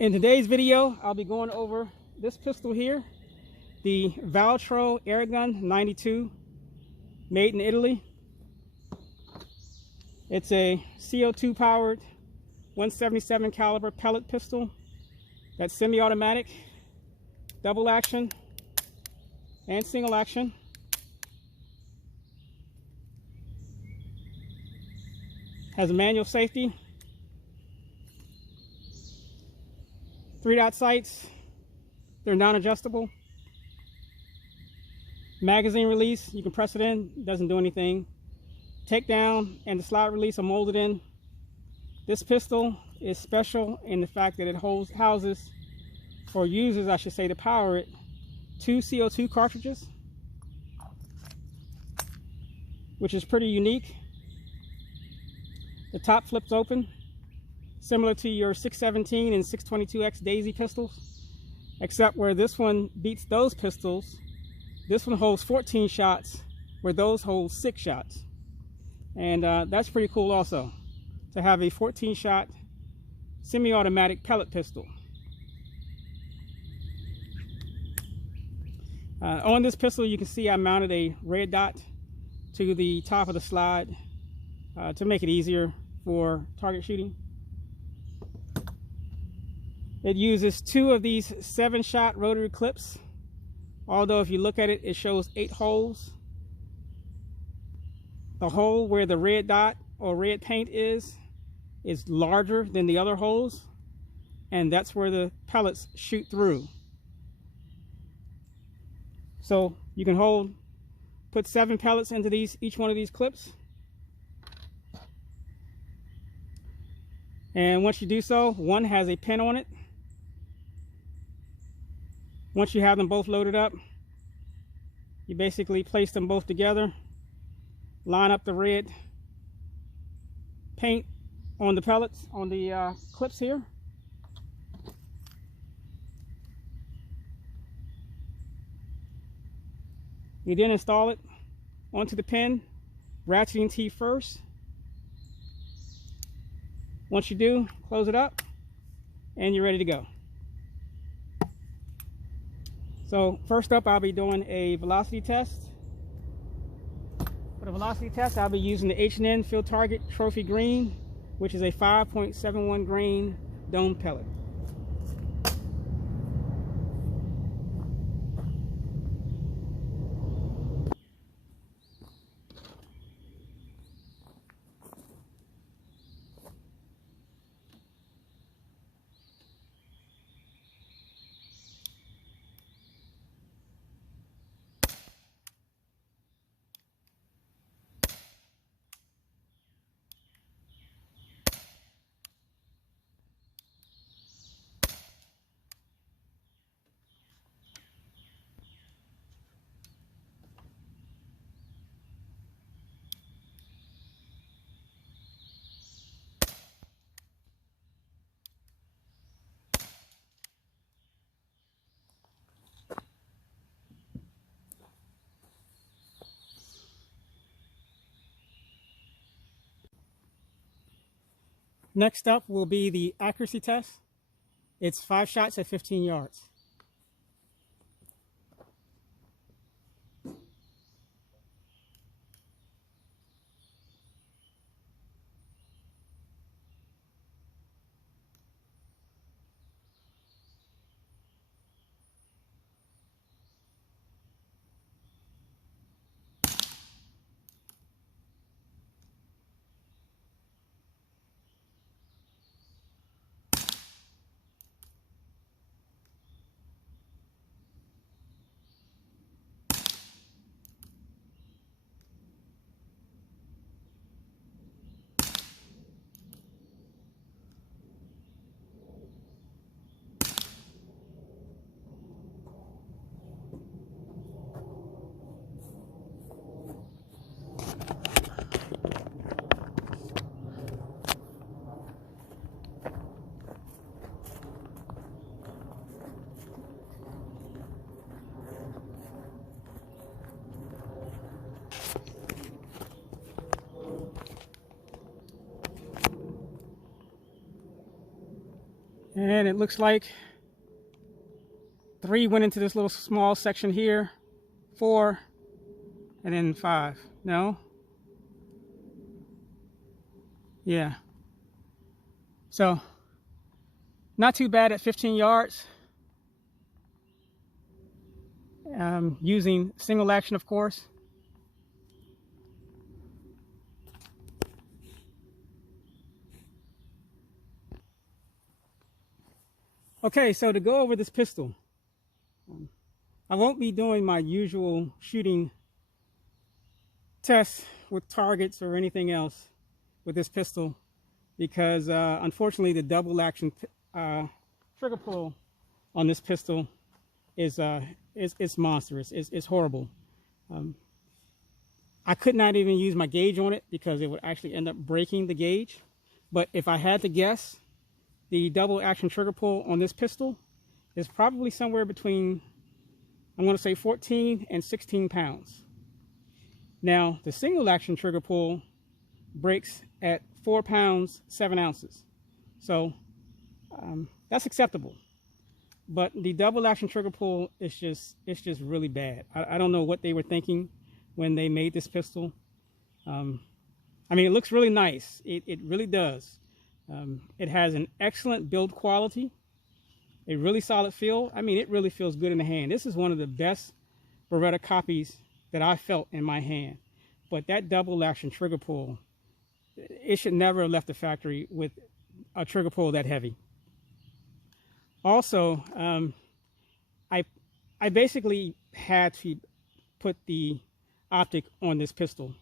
In today's video, I'll be going over this pistol here, the Valtro Airgun 92, made in Italy. It's a CO2 powered 177 caliber pellet pistol that's semi-automatic, double action, and single action. Has a manual safety, 3-dot sights, they're non-adjustable. Magazine release, you can press it in, doesn't do anything. Takedown and the slide release are molded in. This pistol is special in the fact that it houses, or uses I should say to power it, 2 CO2 cartridges, which is pretty unique. The top flips open, similar to your 617 and 622X Daisy pistols, except where this one beats those pistols, this one holds 14 shots where those hold 6 shots. And that's pretty cool also, to have a 14-shot semi-automatic pellet pistol. On this pistol, you can see I mounted a red dot to the top of the slide to make it easier for target shooting. It uses 2 of these 7-shot rotary clips, although if you look at it, it shows 8 holes. The hole where the red dot or red paint is larger than the other holes, and that's where the pellets shoot through. So you can put 7 pellets into each one of these clips. And once you do so, one has a pin on it. Once you have them both loaded up, you basically place them both together, line up the red paint on the pellets, on the clips here. You then install it onto the pin, ratcheting T first. Once you do, close it up, and you're ready to go. So first up, I'll be doing a velocity test. For the velocity test, I'll be using the H&N Field Target Trophy Green, which is a 5.71 grain dome pellet. Next up will be the accuracy test. It's 5 shots at 15 yards. And it looks like 3 went into this little small section here, 4, and then 5. No? Yeah. So, not too bad at 15 yards. Using single action, of course. Okay, so to go over this pistol, I won't be doing my usual shooting tests with targets or anything else with this pistol because unfortunately the double action trigger pull on this pistol is monstrous. It's horrible. I could not even use my gauge on it because it would actually end up breaking the gauge. But if I had to guess, the double action trigger pull on this pistol is probably somewhere between, I'm going to say 14 and 16 pounds. Now, the single action trigger pull breaks at 4 pounds, 7 ounces. So that's acceptable. But the double action trigger pull is just really bad. I don't know what they were thinking when they made this pistol. I mean, it looks really nice. It really does. It has an excellent build quality, a really solid feel. I mean, it really feels good in the hand. This is one of the best Beretta copies that I felt in my hand. But that double action trigger pull, it should never have left the factory with a trigger pull that heavy. Also, I basically had to put the optic on this pistol.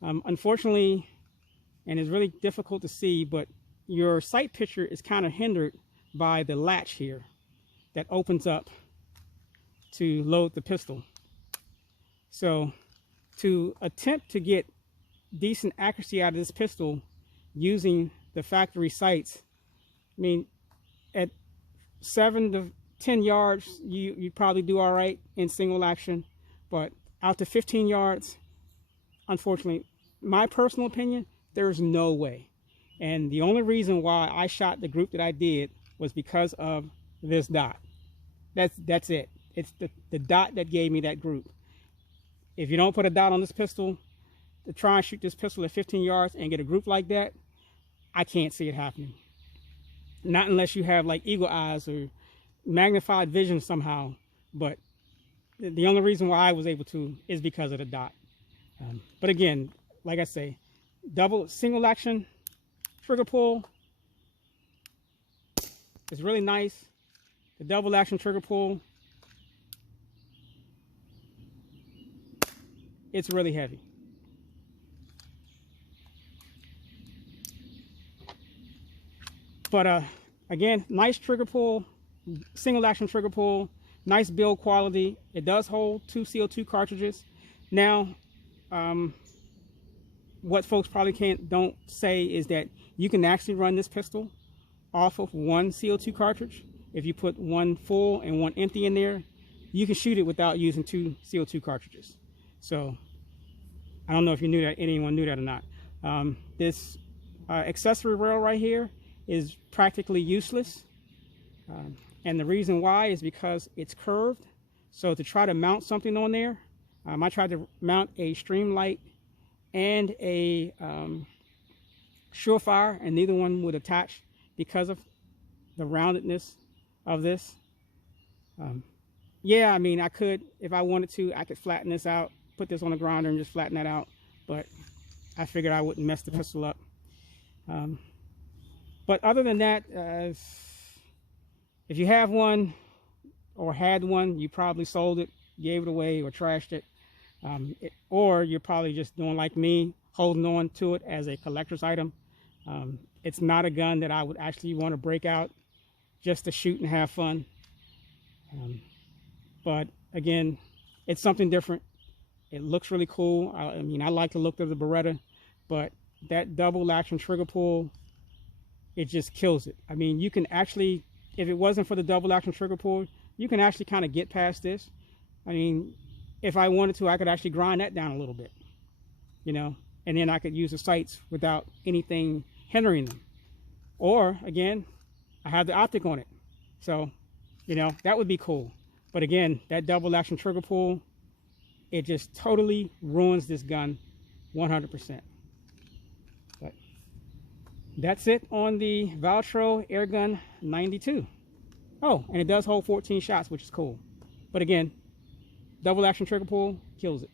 Unfortunately, and it's really difficult to see, but your sight picture is kind of hindered by the latch here that opens up to load the pistol. So to attempt to get decent accuracy out of this pistol using the factory sights, I mean, at 7 to 10 yards, you probably do all right in single action, but out to 15 yards, unfortunately, my personal opinion, there's no way. And the only reason why I shot the group that I did was because of this dot. That's it. It's the dot that gave me that group. If you don't put a dot on this pistol, to try and shoot this pistol at 15 yards and get a group like that, I can't see it happening. Not unless you have like eagle eyes or magnified vision somehow. But the only reason why I was able to is because of the dot. But again, like I say, single action trigger pull is really nice. The double action trigger pull, it's really heavy. But again, nice trigger pull, single action trigger pull, nice build quality. It does hold 2 CO2 cartridges. Now, what folks probably don't say is that you can actually run this pistol off of 1 CO2 cartridge. If you put 1 full and 1 empty in there, you can shoot it without using 2 CO2 cartridges. So I don't know if you knew that, anyone knew that or not. This accessory rail right here is practically useless. And the reason why is because it's curved. So to try to mount something on there, I tried to mount a Streamlight and a Surefire, and neither one would attach because of the roundedness of this. Yeah, I mean, I could, if I wanted to, I could flatten this out, put this on the grinder and just flatten that out, but I figured I wouldn't mess the pistol up. But other than that, if you have one or had one, you probably sold it, gave it away, or trashed it. Or you're probably just doing like me, holding on to it as a collector's item. It's not a gun that I would actually want to break out just to shoot and have fun. But again, it's something different. It looks really cool. I mean, I like the look of the Beretta, but that double action trigger pull, it just kills it. I mean, you can actually, if it wasn't for the double action trigger pull, you can actually kind of get past this. I mean, if I wanted to, I could actually grind that down a little bit, you know, and then I could use the sights without anything hindering them. Or again, I have the optic on it. So, you know, that would be cool. But again, that double action trigger pull, it just totally ruins this gun 100%. But that's it on the Valtro Airgun 92. Oh, and it does hold 14 shots, which is cool. But again, double action trigger pull kills it.